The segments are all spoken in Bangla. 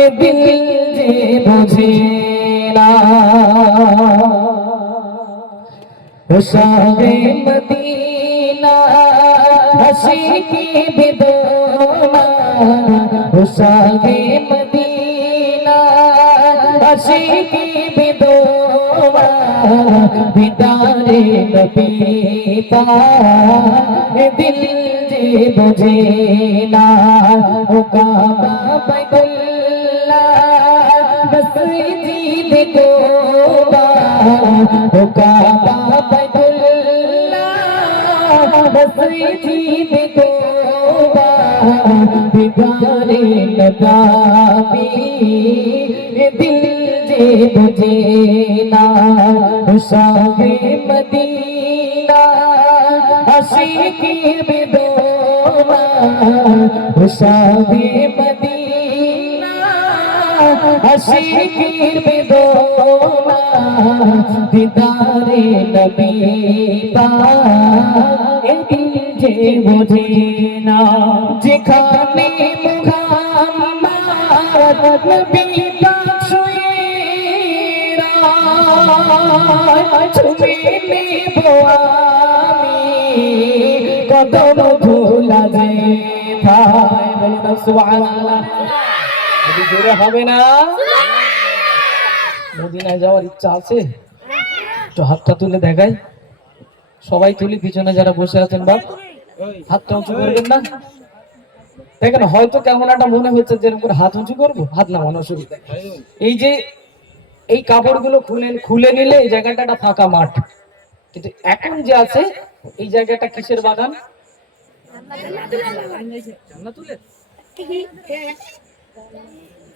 এ দিল যে বোঝে না শাহে মদিনা আশিকি বেদনা শাহে মদিনা আশিকি বেদনা দিদারে নবী পাক দিল যে বোঝে না কাবা বাইতুল্লাহ মসজিদ কুবা কাবা বাইতুল্লাহ মসজিদ কুবা দিদারে নবী দিল যে বোঝে না শাহে মদিনা আশিকি বেদনা শাহে মদিনা আশিকি বেদনা দিদারে নবী পাক দিল যে বোঝে না যেখানে মুহাম্মদ নবী পাক শুয়ে ছুঁয়ে নেব আমি কদম ধুলা যে ভাই বলুন সুবহানাল্লাহ যদি জোরে হবে না মদিনায় যাওয়ার ইচ্ছা আছে তো হাতটা তুলে দেখাই সবাই তুলি পিছনে যারা বসে আছেন বাপ হাতটা উঁচু করবেন না দেখেন হয়তো কেমন একটা মনে হচ্ছে যে এরকম করে হাত উঁচু করবো হাত নামানো অসুবিধা এই যে এই কাপড়গুলো খুলে নিলে এই জায়গাটা একটা ফাঁকা মাঠ কিন্তু এখন যে আছে এই জায়গাটা কিসের বাগান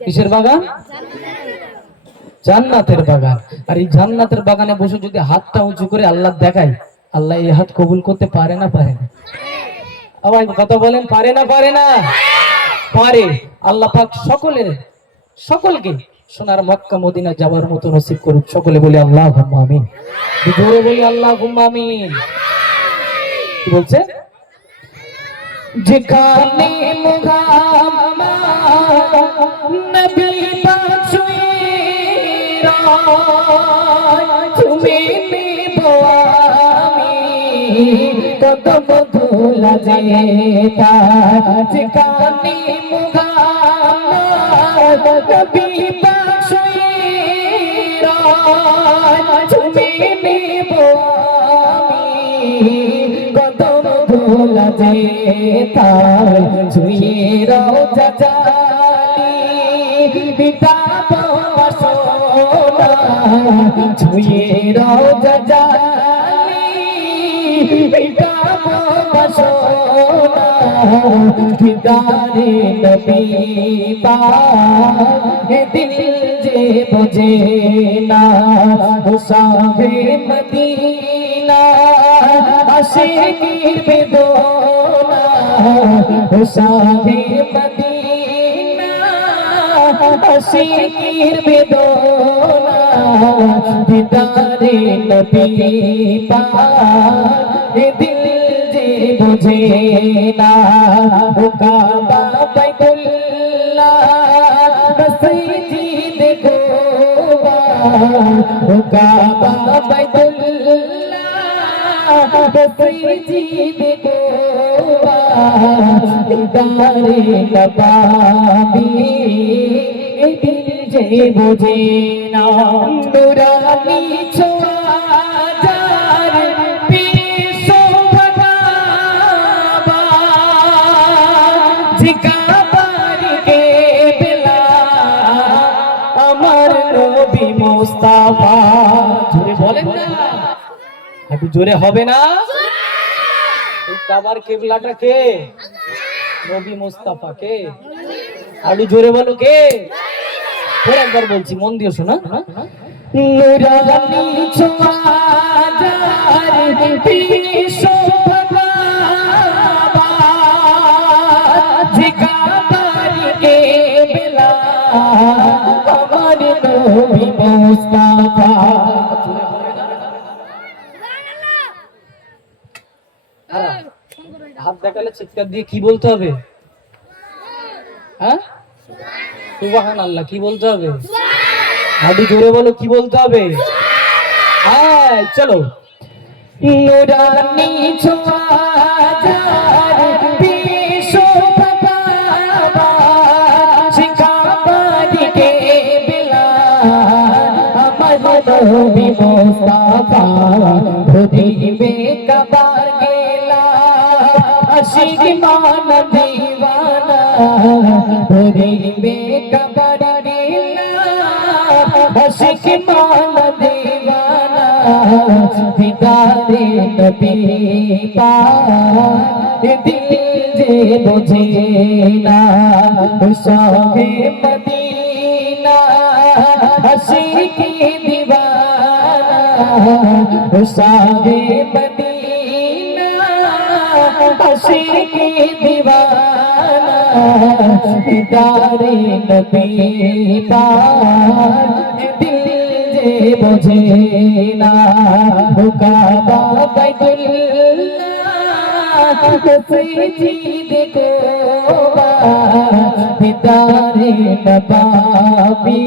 কিসের বাগান জান্নাতের বাগান আর এই জান্নাতের বাগানে বসে যদি হাতটা উঁচু করে আল্লাহ দেখায় আল্লাহ এই হাত কবুল করতে পারে না পারে না আবার কথা বলেন পারে না পারে না পারে আল্লাহ পাক সকলকে সোনার মক্কা মদিনা যাওয়ার মতো নসিব করুন সকলে বলি আল্লাহুম্মা আমিন জোরে বলি আল্লাহুম্মা আমিন কি বলছে যেখানে মুহাম্মদ নবী পাক শুয়ে তুমি নেব আমি কদম ধুলা যে যেখানে মুহাম্মদ নবী পাক শুয়ে তুমি নেব আমি কদম ধুলা যে ছুঁয়ে রওজা জালি বিতাব বাসনা ছুঁয়ে রওজা জালি বিতাব বাসনা দিদারে নবী পাক দিল যে বোঝে না শাহে মদিনা আশিকি বেদনা শাহে মদিনা আশিকি বেদনা দিদারে নবী পাক দিল যে বোঝে না কাবা বাইতুল্লাহ মসজিদ কুবা কাবা বাইতুল্লাহ মসজিদ কুবা দিদারে নবী দিল যে বোঝে না নুরানি ছোঁয়া যার পিছু ভাগাবা জিকাবার কে বেলা আমার নবী মুস্তাফা জোরে বলেন না একটু জোরে হবে না এই কাবার কিবলাটা কে নবী মুস্তাফা কে আর জোরে বলো কে ফের একবার বলছি মন দিয়ে শোনা নুরানি ছোঁয়া যার পিছু ভাগাবা জিকাবার কে বেলা আমার নবী মুস্তাফা হাত দেখালে চিৎকার দিয়ে কি বলতে হবে হ্যাঁ সুবহানাল্লাহ। কি বলতে হবে? আরো জোরে বলো, কি বলতে হবে? হ্যাঁ চলো। নুরানি ছোঁয়া যার বিশ্বকাবা শিখাবাদিকে বিলাল আমার নবী মুস্তাফা ধরিবে কাবার গেলা আশিক মান দিওয়ানা ধরিবে কাবার গেলা আশিক মান দিওয়ানা দিদারে নবী পাক দিল যে বোঝে না শাহে মদিনা আশিকি দিওয়ানা শাহে মদিনা আশিকি দিওয়ানা দিদারে নবী পাক দিল যে বোঝে না কাবা বাইতুল্লাহ মসজিদ কোবা দিদারে নবাবী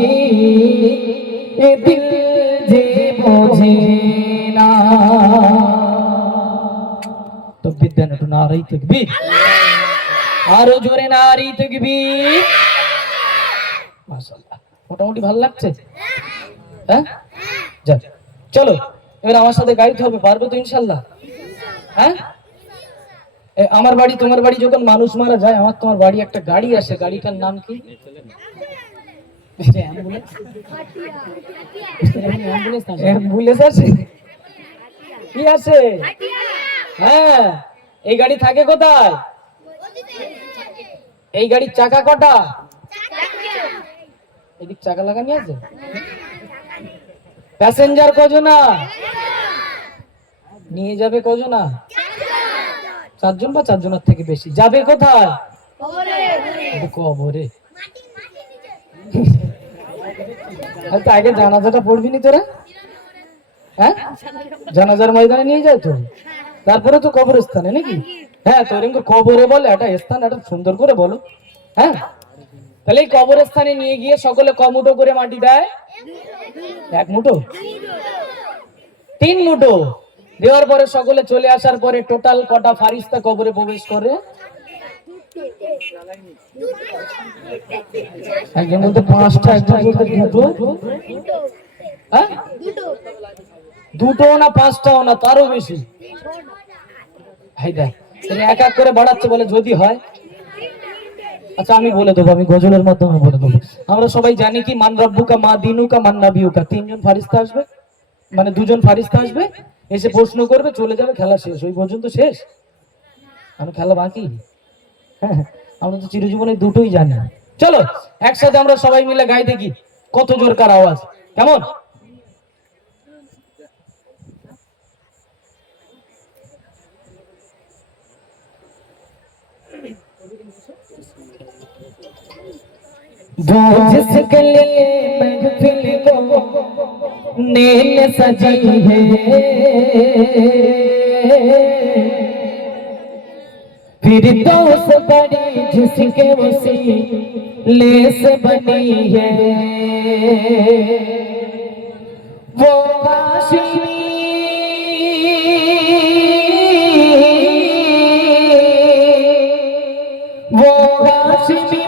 দিল যে বোঝে না। তো বিদ্যান একটু নারী তাকবীর, আরো জোরে নারী তাকবীর। মাশাআল্লাহ, মোটামুটি ভালো লাগছে। হ্যাঁ যাক, চলো এবার আমার সাথে গাইতে হবে, পারবে তো ইনশাল্লাহ? হ্যাঁ, আমার বাড়ি তোমার বাড়ি যখন মানুষ মারা যায়, আমার তোমার বাড়ি একটা গাড়ি আসে, গাড়িটার নাম কি? অ্যাম্বুলেন্স আছে? কি আছে? হ্যাঁ, এই গাড়ি থাকে কোথায়? এই গাড়ির চাকা কটা? এদিক চাকা লাগানি আছে? প্যাসেঞ্জার কজনা? নিয়ে যাবে কজনা? 4 জন বা 4 জনের থেকে বেশি। যাবে কোথায়? কবরে। আগে জানাজাটা পড়বি নি তোরা? হ্যাঁ, জানাজার ময়দানে নিয়ে যায় তো, তারপরে তো কবরস্থানে নাকি? হ্যাঁ, তোর কবরে বলে একটা স্থান, একটা সুন্দর করে বলো। হ্যাঁ, তাহলে এই কবরস্থানে নিয়ে গিয়ে সকলে ক মুঠো করে মাটি দেয়? 1 মুঠো? 3 মুঠো দেওয়ার পরে সকলে চলে আসার পরে টোটাল কটা ফারিস্তা কবরে প্রবেশ করে? একজন বলতে 5টা, একজন বলতে 2টো। হ্যাঁ, 2টো না 5টাও না, তারও বেশি। ভাই দেখ, এক এক করে বাড়াচ্ছে বলে যদি হয়। আচ্ছা আমি বলে দেবো, আমি গজলের মাধ্যমে বলে দেবো। আমরা সবাই জানি কি, মান রব্বুকা মা দিনুকা মান নাবিয়ুকা। 3 জন ফারিস্তা আসবে, মানে 2 জন ফারিস্তা আসবে, এসে প্রশ্ন করবে, চলে যাবে, খেলা শেষ। ওই পর্যন্ত শেষ, আমি খেলা বাকি। হ্যাঁ, আমরা তো চিরজীবনে 2টোই জানি। চলো একসাথে আমরা সবাই মিলে গাই দেখি কত জোরকার আওয়াজ, কেমন? वो जिसके लिए महफिल को नेल सजी है, फिर तो उस बड़ी जिसके उसी लेस बनी है, वो काशिनी वो काशिनी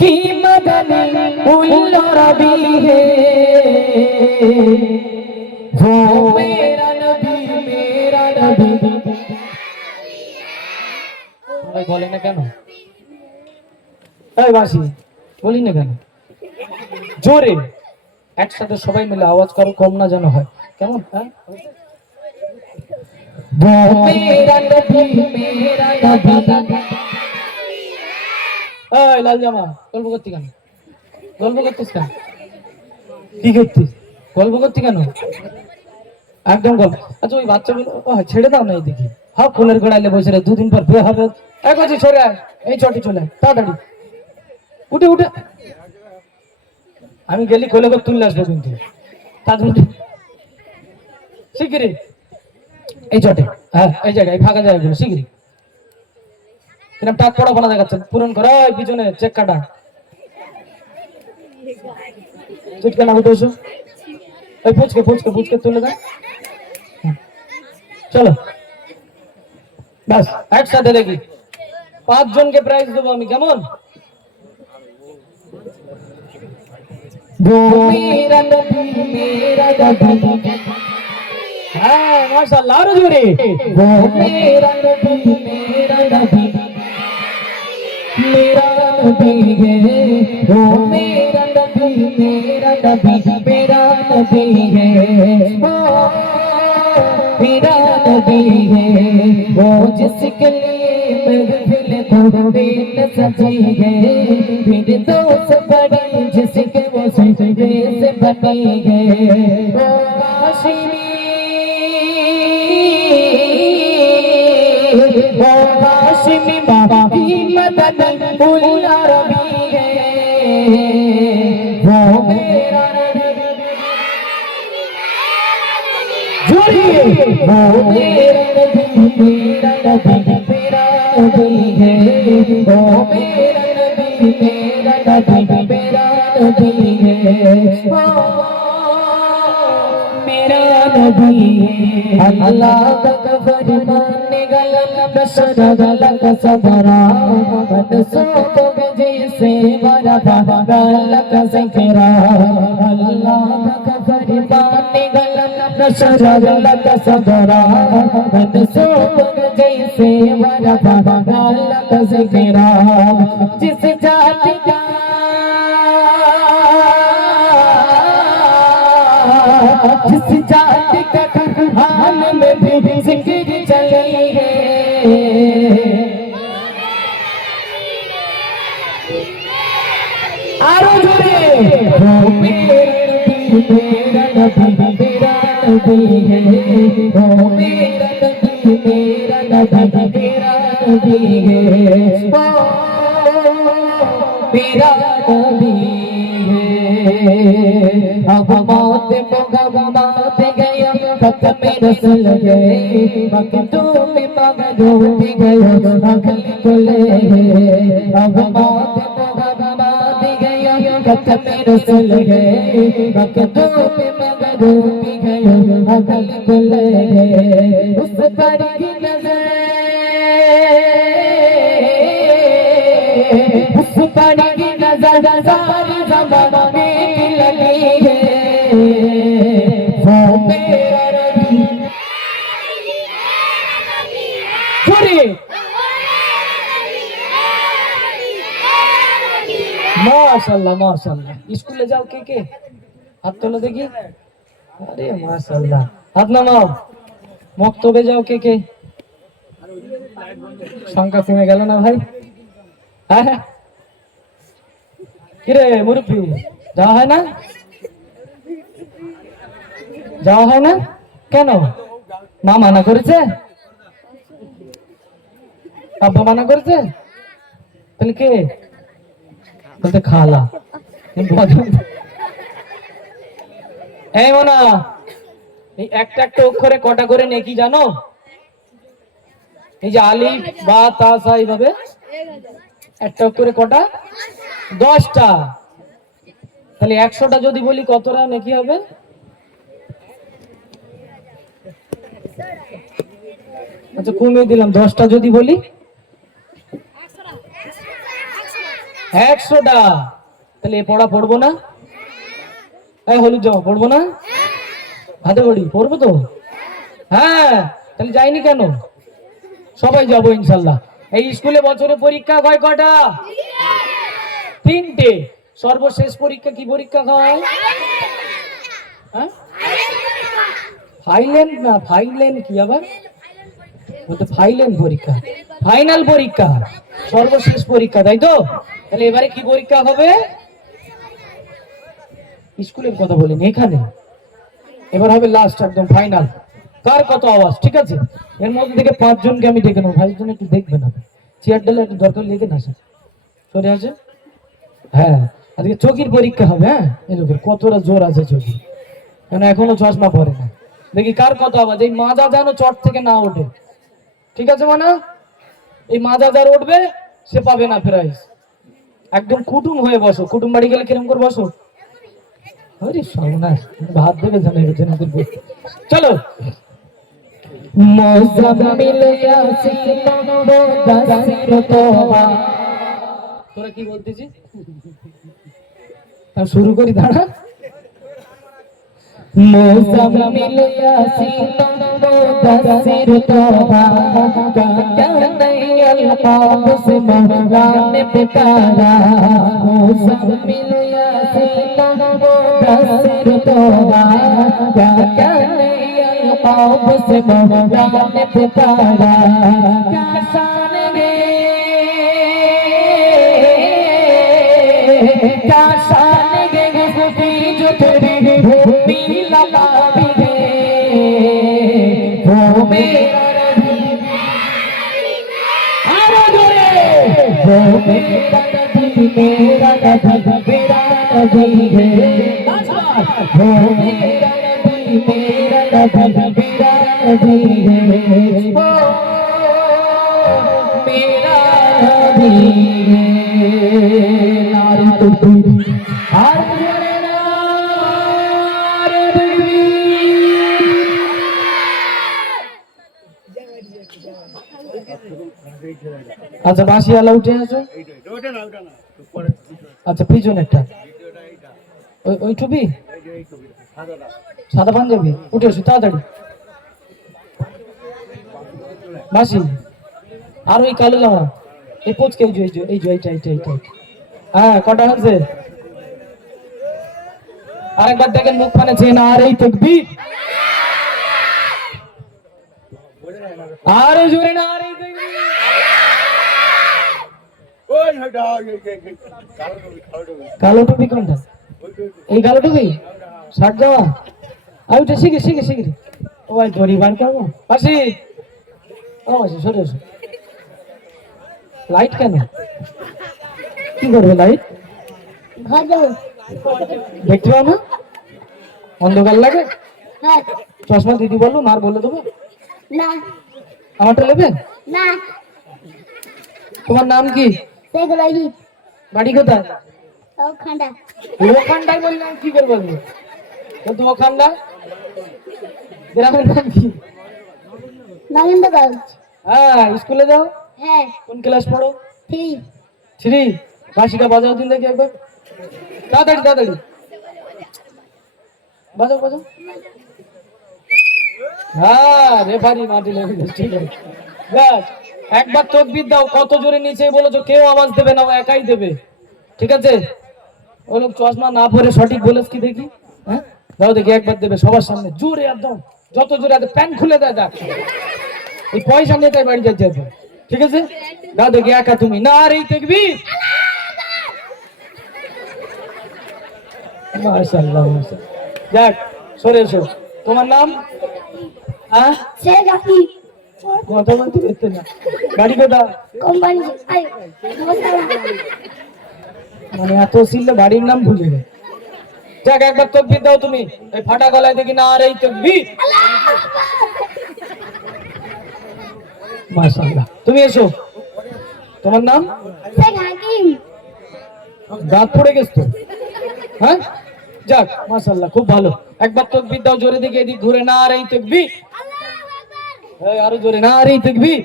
की मदनी उल्लो रबी है, वो मेरा नबी সবাই বলে না কেন? এই বাসি বলি না কেন? জোরে একসাথে সবাই মিলে আওয়াজ করো, কম না যেন হয়, কেমন? হ্যাঁ, वो मेरा नबी এই লাল জামা, গল্প করতে কেন? গল্প করতিস কেন? কি করতিস? গল্প করতে কেন? একদম গল্প। আচ্ছা ওই বাচ্চাগুলো ছেড়ে দাও না, এইদিকে হ্যাঁ, ফুলের গোড়াইলে বসে রে, 2 দিন পর বিয়ে হবে। এক বছর সরে আয়, এই চটি চলে তাড়াতাড়ি উঠে উঠে। আমি গেলি খোলে করে তুললে আসবো কিন্তু, তাড়াতাড়ি শিগগিরি এই চটে। হ্যাঁ, এই জায়গায় ফাঁকা জায়গাগুলো শিগগিরি। কিরম টাক পড়া ফোনা দেখাচ্ছেন, পূরণ করো। পিছনে চেক কাটা, চুটকে না উঠে এসো, ওই পুচকে পুচকে পুচকে তুলে দেয়। চলো ব্যাস একসাথে দেখি, 5 জনকে প্রাইজ দেবো আমি, কেমন? হ্যাঁ মাশাআল্লাহ, আরো জোরে। মেরা নবী है, वो मेरा नबी मेरा नबी है, वो मेरा नबी है, वो जिसके लिए महफिल तौबीन सजी है, फिर दोस्त बड़ी जिसके वो सजदे से बनी है, वो हाशिमी, वो हाशिमी बाबा की मदद उल अरबी है, वो मेरा जोड़िए, वो मेरा नबी है, वो मेरा नबी है, वो मेरा नबी है। अल्लाह का फरमान गलत गलत सबरा बदसो को जैसे बड़ा गलत ज़िक्रा, अल्लाह का फरमान गलत गलत सबरा बदसो को जैसे बड़ा गलत ज़िक्रा, जिस जाति का जिस जाति का हाल में भी जिक्र चली है, आरो जोरे, वो मेरा नबी है, वो मेरा नबी है, वो मेरा नबी है। अब मौत मुगम्मत गया खत्म रसूल गए, मखदूम मगदूम गया अखल खुले, अब मौत मुगम्मत गया खत्म रसूल गए, मखदूम मगदूम गया अखल खुले, उस पर की नजर, उस पर की नजर सारे ज़माने में लगी है, वो मेरा नबी जोरे, माशाल्लाह माशाल्लाह। स्कूले जाओ के हाथ তোলো দেখি, আরে মাশাআল্লাহ। হাত নামাও। মক্তবে যাও কে সংখ্যা কমে গেল না ভাই? হ্যাঁ কিরে মুরব্বি, যাওয়া হয় না? যাওয়া হয় না কেন? মা মানা করেছে? আব্বা মানা করেছে? তাহলে কে বলতে? খালা। এই মোনা, এই একটা একটা অক্ষরে কটা করে নেকি জানো? এই যে আলিফ বা তা সা এইভাবে একটা অক্ষরে কটা? 10টা। তাহলে 100টা যদি বলি কতটা নেকি হবে? আচ্ছা কমিয়ে দিলাম, 10টা যদি বলি 100টা। তাহলে এ পড়া পড়বো না? এই হলুদ জামা পড়বো না? হাতে বড়ি পড়বো তো? হ্যাঁ, তাহলে যাইনি কেন? সবাই যাবো ইনশাল্লাহ। এই স্কুলে বছরে পরীক্ষা হয় কটা? 3টে। সর্বশেষ পরীক্ষা কি পরীক্ষা হয়? হ্যাঁ ফাইলেন না, ফাইলেন কি আবার বলতে? ফাইলেন পরীক্ষা, ফাইনাল পরীক্ষা, সর্বশেষ পরীক্ষা, তাই তো? তাহলে এবারে কি পরীক্ষা হবে? স্কুলের কথা বলিনি, এখানে এবার হবে লাস্ট একদম ফাইনাল। কার কত আওয়াজ? ঠিক আছে, এর মধ্যে থেকে 5 জনকে আমি ডেকে নেবো। 5 জন একটু দেখবেন, আপনি চেয়ার ডালে একটু দরকার লেগে না স্যার, সরে আছে। হ্যাঁ আজকে চোখের পরীক্ষা হবে। হ্যাঁ এই লোকের কতটা জোর আছে চোখে, কেন এখনো চশমা পরে না। দেখি কার কত আওয়াজ। এই মাজা যেন চট থেকে না ওঠে, ঠিক আছে? মানে এই মাজা যার উঠবে সে পাবে না প্রাইজ। একদম কুটুম হয়ে বসো। কুটুম বাড়ি গেলে কিরম করে বসো? আরে সর্বনাশ, ভাত দেবে জানাই করবো। চলো। মোজাম্মিল ইয়াসিন মুদাসসির তোবা। তোরা কি বলতেছিস? শুরু করি, দাঁড়া। মোজাম্মিল ইয়াসিন মুদাসসির তোবা কানাইয়াল কাবস মওলানে পুকারা। মোজাম্মিল ইয়াসিন মুদাসসির তোবা কানাইয়াল काबस मौला ने पुकारा। काशान गे काशान गे जो तेरी भूमि लगा दी गे वो मेरा नबी आरो जोरे वो मेरा नबी मेरा नबी मेरा नबी है वो मेरा मेरा नबी मेरा नबी है ओ मेरा नबी है। नारे तकबीर नारे तकबीर। अच्छा बासी वाला उठे আছে। আচ্ছা পিছনে একটা ওই টুপি সাদা পাঞ্জাবি উঠে এসো তাড়াতাড়ি। বাসি আর ওই কালো জামা এই পোচকে এই যে এইটা। হ্যাঁ কটা হচ্ছে? আরেকবার দেখেন মুখ পানে চেন। আর এই তাকবীর আর জোরে না আর এই তাকবীর। কালো টুপি কোনটা? এই কালো টুপি শার্ট জামা আমি তো শিখে ও ভাই দড়ি বার করবো। পাশি ও মাসি সরে এসো। লাইট কেন? কি করবে লাইট? দেখতে পাও না অন্ধকার লাগে? চশমা দিদি বললো মার বলে দেবো না। আমারটা নেবে না? তোমার নাম কি? বাড়ি কোথায়? ওখানটায় বললাম কি করে বলবো? তো ওখানটা গ্রামের নাম কি? হ্যাঁ স্কুলে যাও? হ্যাঁ। কোন ক্লাস পড়ো? 3। বাঁশিটা বাজাও দিন দেখি একবার। তাড়াতাড়ি বাজাও। হ্যাঁ রেফারি মাটি লেগে ঠিক আছে। ব্যাস একবার তাকবীর দাও। কত জোরে নিচে বলেছো, কেউ আওয়াজ দেবে না, ও একাই দেবে। ঠিক আছে? ও লোক চশমা না পরে সঠিক বলেছ কি দেখি? হ্যাঁ দাও দেখি একবার দেবে সবার সামনে জোরে একদম, যত জোরে আছে প্যান খুলে দেয়। দেখ এই পয়সা নিয়ে তাই বাড়ি যাচ্ছে। ঠিক আছে দাও দেখি একা তুমি। না আর এই তাকবীর মাশাআল্লাহ মাশাআল্লাহ। যাক সরে এসো। তোমার নাম? হ্যাঁ কথা বলতে পারতে না। গাড়ি কোথা? মানে এত সিলে বাড়ির নাম ভুলে গে। যাক একবার তাকবীর দাও তুমি। এই ফাটা গলায় দেখি না আর এই তাকবীর। মাশাআল্লাহ। তুমি এসো। তোমার নাম? দাঁত পড়ে গেছে তো? হ্যাঁ যাক মাশাআল্লাহ খুব ভালো। একবার তাকবীর দাও জোরে দেখি। এদিক ঘুরে না আর এই তাকবীর। আরো জোরে না আর এই তাকবীর।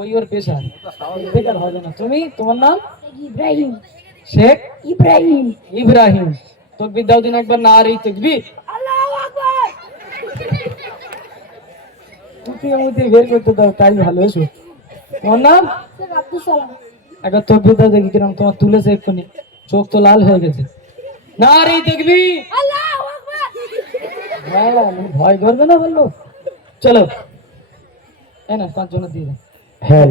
ওই ওর পেশা বেকার হবে না। তুমি তোমার নাম? ইব্রাহিম। শেখ ইব্রাহিম। তাকবীর দাও দিন একবার না আর এই তাকবীর। আল্লাহু আকবার। তুমি বের করতে দাও তাই ভালো। এসো। তোমার নাম? আব্দুল সালাম। একবার তাকবীর দাও দেখি কিরম তোমার তুলেছে এক্ষুনি। চোখ তো লাল হয়ে গেছে। না আর এই তাকবীর। আল্লাহু আকবার। হ্যাঁ ভয় করবে না বললো। চলো না 5 জন দিয়ে দাও। হ্যাঁ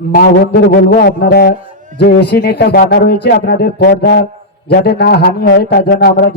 মা বোনদের বলবো আপনারা যে এসি নেটটা বানা রয়েছে আপনাদের পর্দা যাতে না হানি হয় তার জন্য আমরা